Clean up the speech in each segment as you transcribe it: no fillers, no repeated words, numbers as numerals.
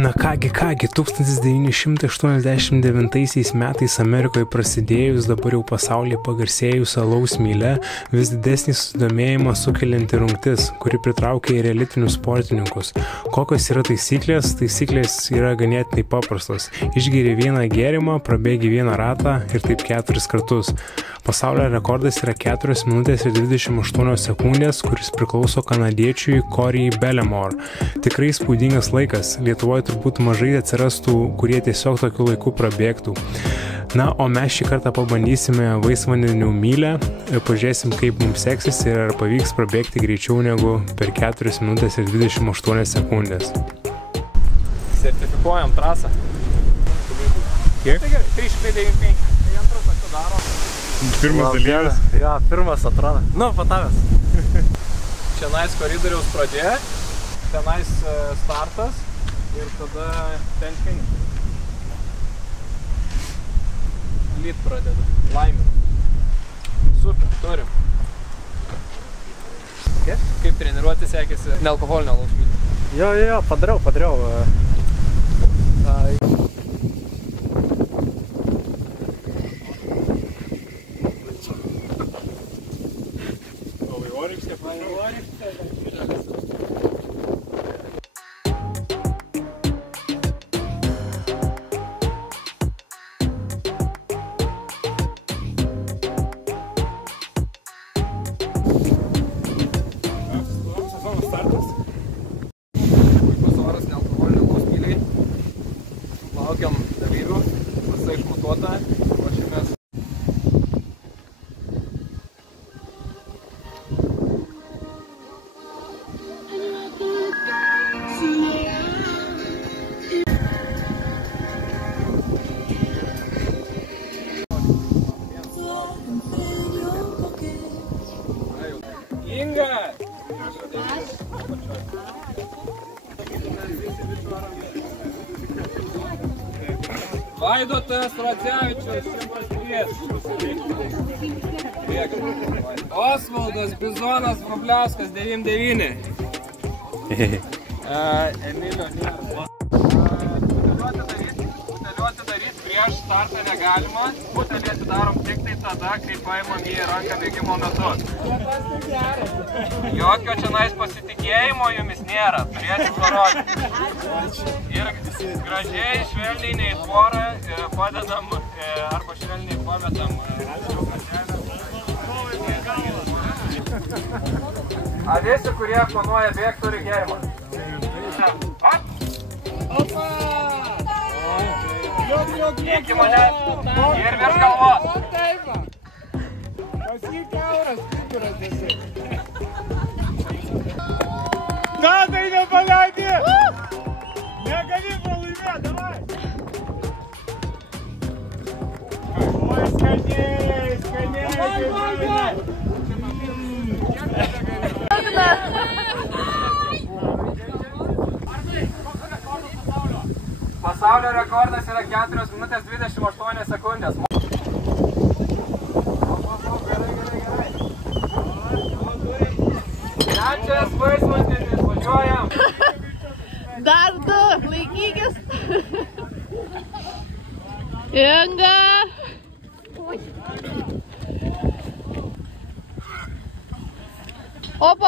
Na kągi, 1989 metais Amerikoje prasidėjus, dabar jau pasaulyje pagarsėjus alaus myle, vis didesnį susidomėjimą sukelianti rungtis, kuri pritraukia ir elitinius sportininkus. Kokios yra taisyklės? Taisyklės yra ganėtinai paprastos. Išgeri vieną gėrimą, prabėgi vieną ratą ir taip 4 kartus. Pasaulio rekordas yra 4 minutės ir 28 sekundės, kuris priklauso kanadiečiui Corey Bellemore. Tikrai spūdingas laikas. Lietuvoje turbūt mažai atsirastų, kurie tiesiog tokiu laiku prabėgtų. Na, o mes šį kartą pabandysime vaisvandenių mylę ir pažiūrėsim, kaip mums seksis ir ar pavyks prabėgti greičiau negu per 4 minutės ir 28 sekundės. Sertifikuojam trasą. Kiek? 395. Tai antras atsidaro. Pirmas dalyvis? Ja, pirmas atrado. Nu, patavęs. Čianais koridoriaus pradžia, tenais startas ir tada ten finish. Lyt pradeda. Laiminu. Super, turim. Kaip treniruoti sekėsi nealkoholinio alaus mylį? Jo, padariau. Laukiam dalyvių, visai išmatuota, ruošimės. Inga! Vaidotas Radzevičius, 103. Osvaldas Bizonas Vrubliauskas, 99. Emilio nėra. Buteliuoti daryti prieš startą negalima. Butelį atidarom tik tai tada, kai paimam jį ranką bėgimo metu. Jokio čianais pasitikėjimo jumis nėra, turėsit parodyti. Ir gražiai, švelniai nei tvorą padedam arba švelniai pametam. A visi, kurie planuoja bėgti, turi gėrimą. Opa! Iki mane ir virš galvos. Pasakyk euras, kukuras esi. Tadai nepaleidė! Negali pralaimėti, davai! Oi, skaniai! Pasaulio rekordas yra 4 minutės 28 sekundės. Trečias vaisvandenis, važiuojam! Dar 2, laikykis. Inga. Op.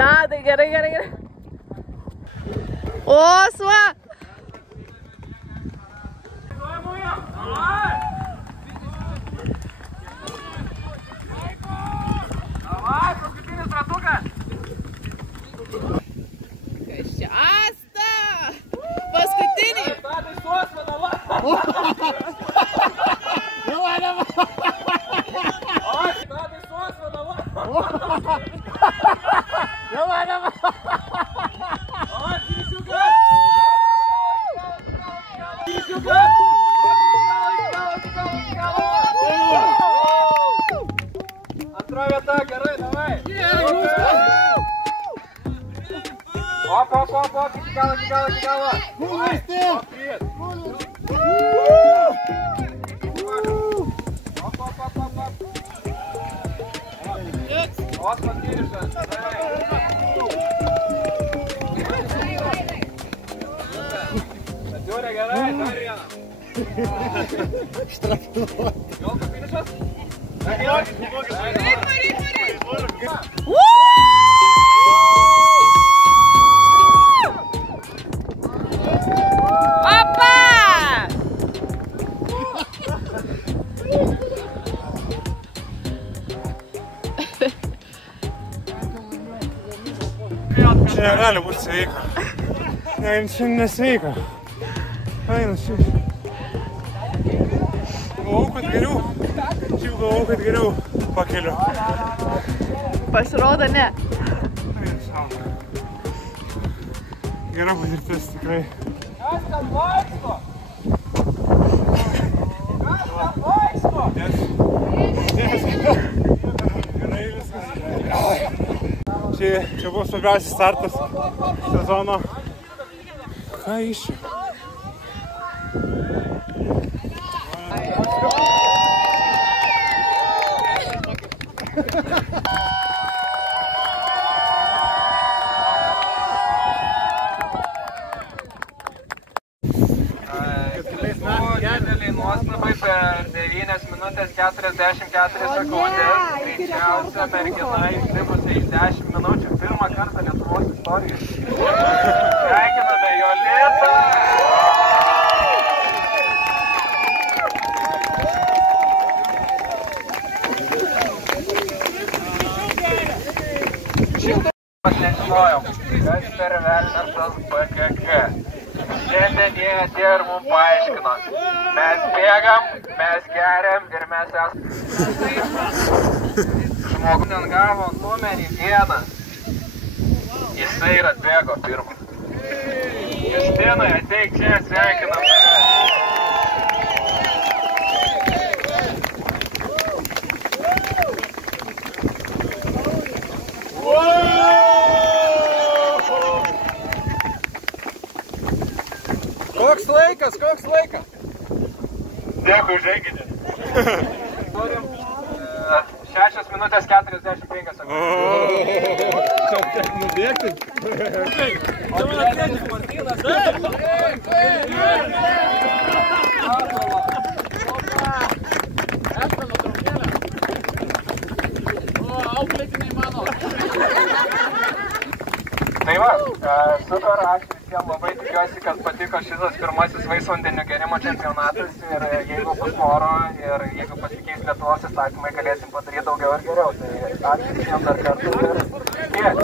Tadai, gerai. Osva. Davai, paskutinis ratukas. Kas čia? Asta! Paskutinį! Tadai suosva, davai. Davai! Tadai suosva, davai. Antra vieta, gerai, davai. Op, iki galo. Osmas Kyrišas. Žiūrė gerai, dar vieną. Jolka finišas? Opa! Negali būti sveika. Ne, šiandien nesveika. Ainas šiandien. Galvojau, kad geriau pakeliu. Pasirodo, ne. Gera patirtis tikrai. Kas ten vaikšto? Gerai viskas. Čia buvo svarbiausias startas sezono. Ką išė? Dideliai nuostabai per 9 minutės 44 sekundės. Greičiausia mergina išlipusi iš 10 minučių pirmą kartą Lietuvos istorijoje. Sveikiname Jolitą! Aš nežinojau, kas per velnias tas PKK. Šiandien jie atėjo ir mums paaiškino. Mes bėgam, mes geriam ir mes esame. Žmogus gavo numerį 1. Jisai ir atbėgo pirmą. Justinai, ateik čia, sveikinam tave. Koks laikas? Dėkui, žaikite. Turim 6 minutės 45 sekundės. Čia tiek nubėgti. Tai va, super, ačiū visiems, labai tikiuosi, kad patiko šitas pirmasis vaisvandenių gėrimo čempionatas ir jeigu bus noro ir jeigu pasikeis Lietuvos įstatymai, galėsim padaryti daugiau ir geriau. Tai ačiū visiems dar kartą ir tiek.